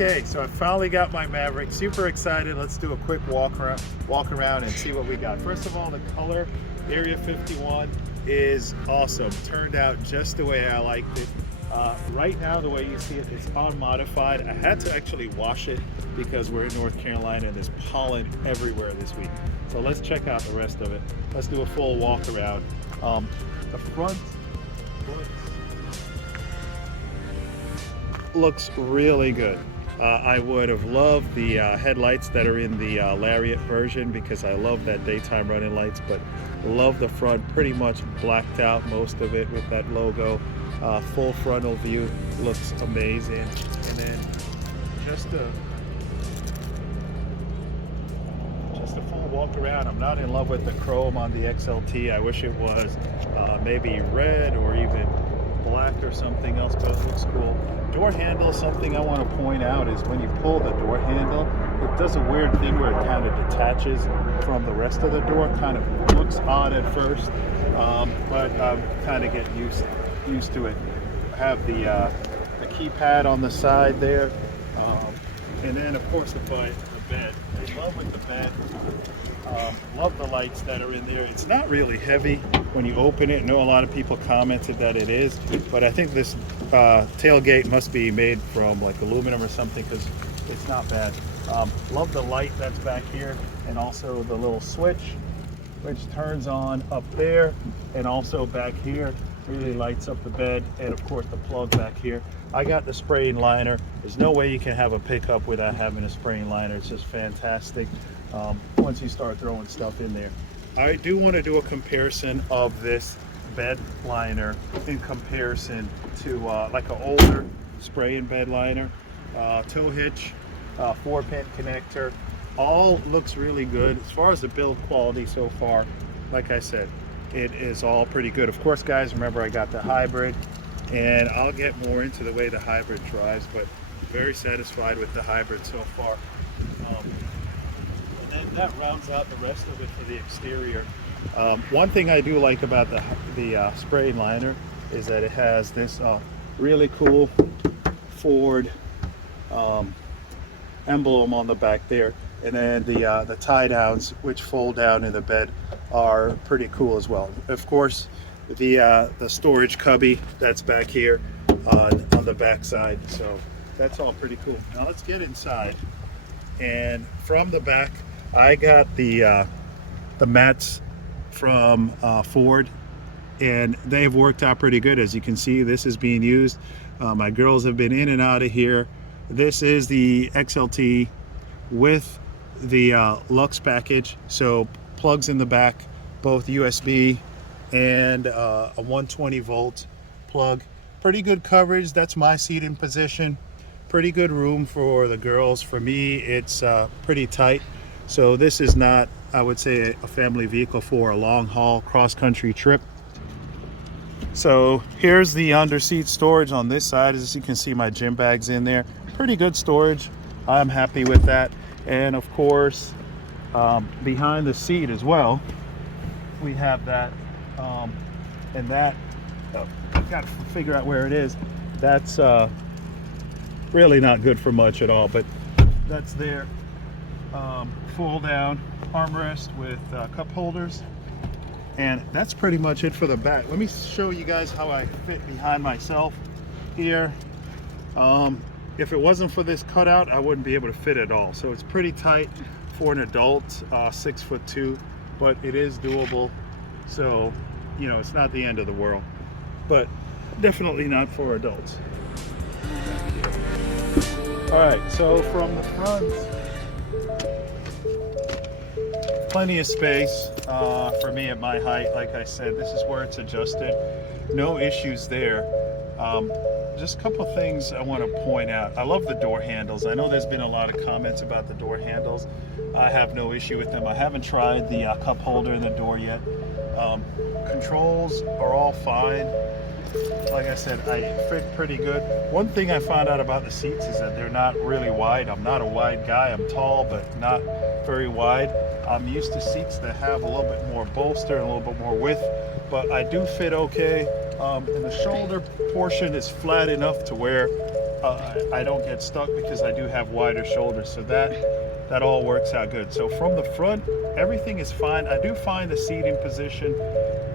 Okay, so I finally got my Maverick. Super excited. Let's do a quick walk around and see what we got. First of all, the color Area 51 is awesome. Turned out just the way I liked it. Right now, the way you see it, it's unmodified. I had to actually wash it because we're in North Carolina and there's pollen everywhere this week. So let's check out the rest of it. Let's do a full walk around. The front looks really good. I would have loved the headlights that are in the Lariat version because I love that daytime running lights, but love the front, pretty much blacked out most of it with that logo. Full frontal view looks amazing. And then just a full walk around. I'm not in love with the chrome on the XLT. I wish it was maybe red or even black or something else, but it looks cool. Door handle, something I want to point out is when you pull the door handle, it does a weird thing where it kind of detaches from the rest of the door. Kind of looks odd at first, but I'm kind of getting used to it. I have the keypad on the side there, and then of course the bed. I love with the bed. Love the lights that are in there. It's not really heavy when you open it. I know a lot of people commented that it is, but I think this tailgate must be made from like aluminum or something because it's not bad. Love the light that's back here, and also the little switch which turns on up there and also back here. Really lights up the bed, and of course the plug back here. I got the spraying liner. There's no way you can have a pickup without having a spraying liner. It's just fantastic once you start throwing stuff in there. I do want to do a comparison of this bed liner in comparison to like an older spraying bed liner. Tow hitch, 4-pin connector, all looks really good. As far as the build quality so far, like I said, it is all pretty good. Of course, guys, remember I got the hybrid, and I'll get more into the way the hybrid drives, but very satisfied with the hybrid so far. And then that rounds out the rest of it for the exterior. One thing I do like about the spraying liner is that it has this really cool Ford emblem on the back there, and then the tie downs which fold down in the bed are pretty cool as well. Of course, the storage cubby that's back here on the back side, so that's all pretty cool. Now let's get inside, and from the back I got the mats from Ford, and they've worked out pretty good. As you can see, this is being used. My girls have been in and out of here. This is the XLT with the Lux package, so plugs in the back, both USB and a 120 volt plug. Pretty good coverage. That's my seating position. Pretty good room for the girls. For me, it's pretty tight. So this is not, I would say, a family vehicle for a long haul cross-country trip. So here's the under-seat storage on this side. As you can see, my gym bags in there. Pretty good storage. I'm happy with that. And of course, behind the seat as well, we have that, and that, I've got to figure out where it is. That's really not good for much at all, but that's there. Fold down armrest with cup holders, and that's pretty much it for the back. Let me show you guys how I fit behind myself here. If it wasn't for this cutout, I wouldn't be able to fit at all. So it's pretty tight for an adult, 6'2", but it is doable. So, you know, it's not the end of the world, but definitely not for adults. All right, so from the front, plenty of space for me at my height. Like I said, this is where it's adjusted. No issues there. Just a couple things I want to point out. I love the door handles. I know there's been a lot of comments about the door handles. I have no issue with them. I haven't tried the cup holder in the door yet. Controls are all fine. Like I said, I fit pretty good. One thing I found out about the seats is that they're not really wide. I'm not a wide guy. I'm tall, but not very wide. I'm used to seats that have a little bit more bolster and a little bit more width, but I do fit okay. And the shoulder portion is flat enough to where I don't get stuck because I do have wider shoulders, so that all works out good. So from the front, everything is fine. I do find the seating position,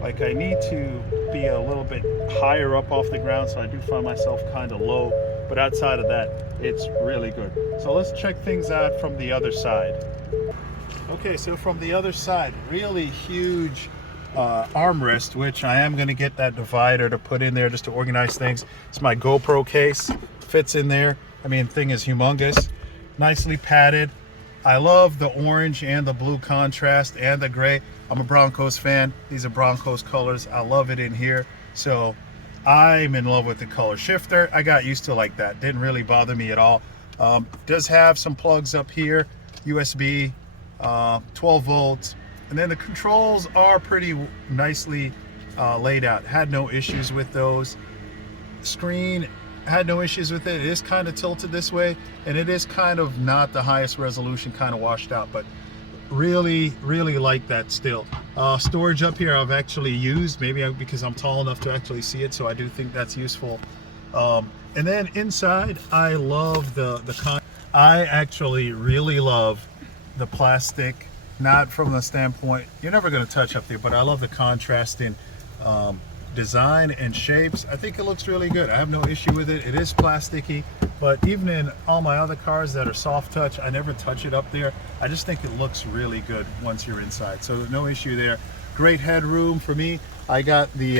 like I need to be a little bit higher up off the ground, so I do find myself kind of low, but outside of that, it's really good. So let's check things out from the other side. Okay, so from the other side, really huge armrest, which I am going to get that divider to put in there just to organize things. It's my GoPro case, fits in there. I mean, thing is humongous, nicely padded. I love the orange and the blue contrast and the gray. I'm a Broncos fan. These are Broncos colors. I love it in here. So I'm in love with the color shifter. I got used to like that. Didn't really bother me at all. Does have some plugs up here, USB, 12 volts. And then the controls are pretty nicely laid out. Had no issues with those. Screen, had no issues with it. It is kind of tilted this way, and it is kind of not the highest resolution, kind of washed out, but really like that still. Storage up here I've actually used, maybe because I'm tall enough to actually see it, so I do think that's useful. And then inside, I love I actually really love the plastic. Not from the standpoint, you're never going to touch up there, but I love the contrast in design and shapes. I think it looks really good. I have no issue with it. It is plasticky, but even in all my other cars that are soft touch, I never touch it up there. I just think it looks really good once you're inside, so no issue there. Great headroom for me. I got the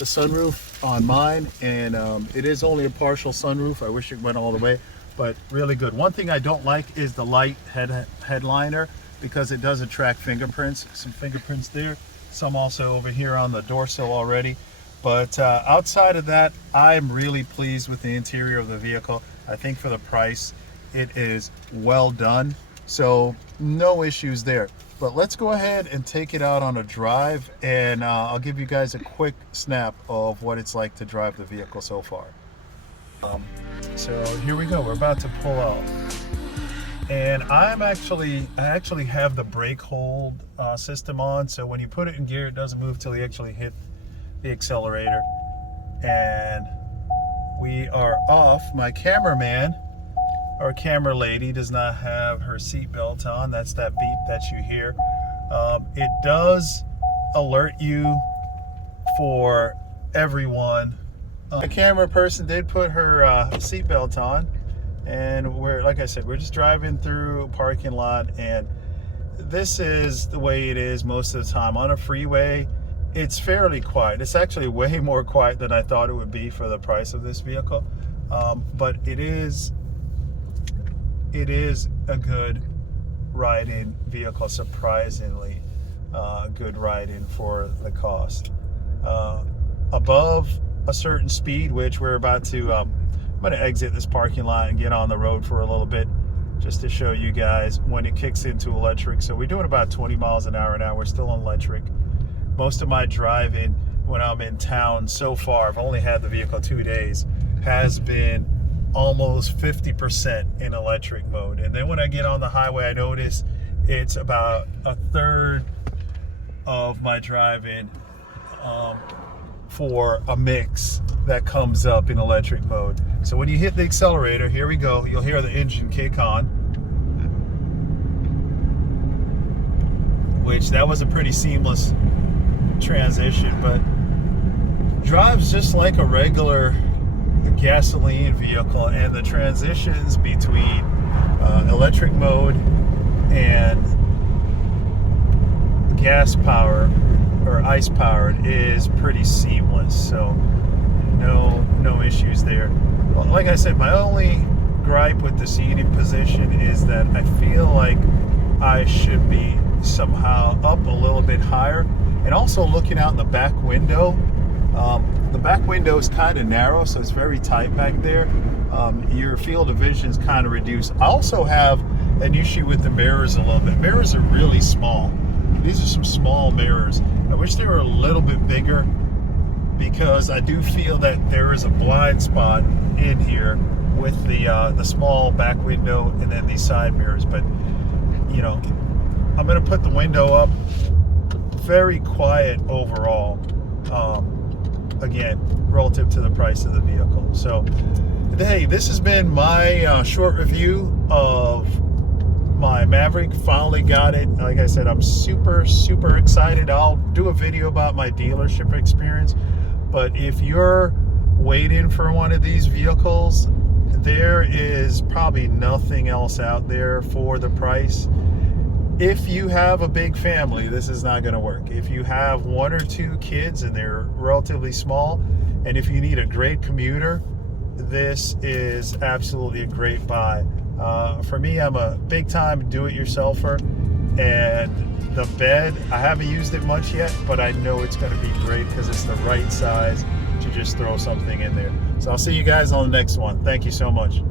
sunroof on mine, and it is only a partial sunroof. I wish it went all the way, but really good. One thing I don't like is the light headliner, because it does attract fingerprints. Some fingerprints there, some also over here on the door sill already. But outside of that, I'm really pleased with the interior of the vehicle. I think for the price, it is well done. So no issues there. But let's go ahead and take it out on a drive, and I'll give you guys a quick snap of what it's like to drive the vehicle so far. So here we go, we're about to pull out. And I actually have the brake hold system on, so when you put it in gear, it doesn't move till you actually hit the accelerator. And we are off. My cameraman, or camera lady, does not have her seatbelt on. That's that beep that you hear. It does alert you for everyone. The camera person did put her seatbelt on. And like I said, we're just driving through a parking lot, and this is the way it is most of the time. On a freeway, it's fairly quiet. It's actually way more quiet than I thought it would be for the price of this vehicle. But it is a good ride-in vehicle, surprisingly good ride-in for the cost. Above a certain speed, which we're about to I'm going to exit this parking lot and get on the road for a little bit, just to show you guys when it kicks into electric. So we're doing about 20 miles an hour now. We're still on electric. Most of my driving when I'm in town so far, I've only had the vehicle 2 days, has been almost 50% in electric mode. And then when I get on the highway, I notice it's about a third of my driving for a mix that comes up in electric mode. So when you hit the accelerator, here we go, you'll hear the engine kick on, which that was a pretty seamless transition, but drives just like a regular gasoline vehicle. And the transitions between electric mode and gas power or ice powered is pretty seamless. So no issues there. Well, like I said, my only gripe with the seating position is that I feel like I should be somehow up a little bit higher. And also looking out the back window, the back window is kind of narrow, so it's very tight back there. Your field of vision is kind of reduced. I also have an issue with the mirrors a little bit. Mirrors are really small. These are some small mirrors. I wish they were a little bit bigger, because I do feel that there is a blind spot in here with the small back window and then these side mirrors. But you know, I'm going to put the window up. Very quiet overall, again, relative to the price of the vehicle. So hey, this has been my short review of my Maverick. Finally got it. Like I said, I'm super excited. I'll do a video about my dealership experience, but if you're waiting for one of these vehicles, there is probably nothing else out there for the price. If you have a big family, this is not going to work. If you have 1 or 2 kids and they're relatively small, and if you need a great commuter, this is absolutely a great buy. For me, I'm a big time do-it-yourselfer, and the bed, I haven't used it much yet, but I know it's going to be great because it's the right size to just throw something in there. So I'll see you guys on the next one. Thank you so much.